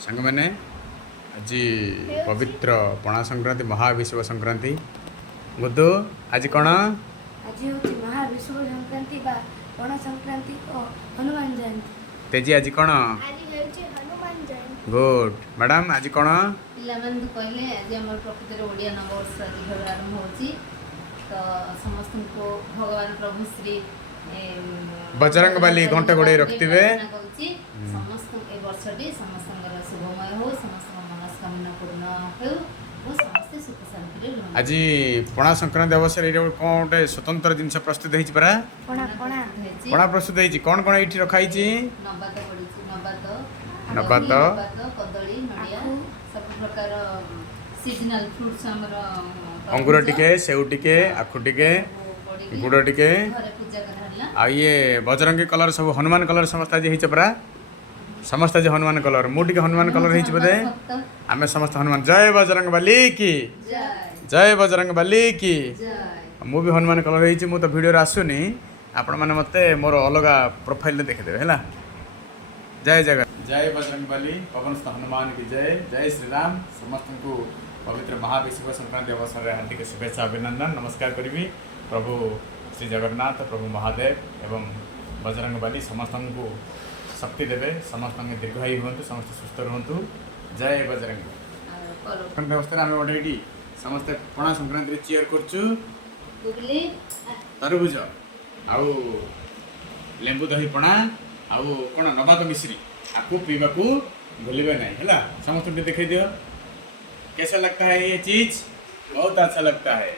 सांग मैंने आज पवित्र पणा संक्रांति महाविश्व संक्रांति गुद्दू आज कौन आज हूँ महाविश्व संक्रांति बा पणा संक्रांति और हनुमान जयंती। तेजी आज कौन आज हनुमान जयंती। गुड मैडम आज कौन पिलाମାନେ କହିଲେ ଆଜି ଆମର ପ୍ରକୃତରେ ଓଡ଼ିଆ ନବବର୍ଷ ଆଜି ଘରୁ ଆରମ୍ଭ ହେଉଛି ତ ସମସ୍ତଙ୍କୁ ଭଗବାନ ପ୍ରଭୁ ଶ୍ରୀ बजरंगबली घंटे घोड़े रखिथे କହୁଛି ସମସ୍ତ ଏ ବର୍ଷଟି ସମସ୍ତଙ୍କର ଶୁଭମୟ ହଉ ସମସ୍ତଙ୍କ ମନସ୍କାମନା ପୂର୍ଣ୍ଣ ହେଉ ଓ ସମସ୍ତେ ସୁଖ ଶାନ୍ତିରେ ରୁହନ୍ତୁ। आज पणा संक्रांति अवसर ये कौन गोटे स्वतंत्र जिनस प्रस्तुत होती परा पणा पणा पणा प्रस्तुत होती कौन कौन ये रखाई ନବାତ ପଡ଼ିଛି नबात କଦଳୀ ନଡ଼ିଆ ସବୁ ପ୍ରକାର ସିଜନାଲ ଫ୍ରୁଟ୍ସ ଆମର अंगूर टिके सेव टिके आखु टिके गुड़ टिके ଘରେ ପୂଜା କରାହେଲା। आ ये बजरंगी कलर सब हनुमान कलर समस्त आज होइछ परा समस्त आज हनुमान कलर मुझे हनुमान कलर होइछ बोधे आमे समस्त हनुमान जय बजरंगबली की जय बजरंगबली की मु भी हनुमान कलर होइछ मु तो वीडियो रे आसुनी आपण माने मते मोर अलगा प्रोफाइल रे देखि देबे हैला। जय जगत जय बजरंगबली पवन सुत हनुमान की जय जय श्री राम समस्त को पवित्र महाविश्व संक्रांति अवसर में हार्दिक शुभेच्छा अभिनंदन नमस्कार करी प्रभु श्री जगन्नाथ प्रभु महादेव एवं बजरंगबली समस्त को शक्ति देवे समस्त दीर्घायु हूँ समस्त सुस्थ रुहतु जय बजरंग अवस्था आम गोटे समस्ते पणा संक्रांति चीयर करचु तरबुज आउ लेंबू दही पणा आउ कौन नबात मिश्री आपको पीवा को भूलिबे नहीं है समस्त दिखाई दियो कैसा लगता है ये चीज बहुत अच्छा लगता है।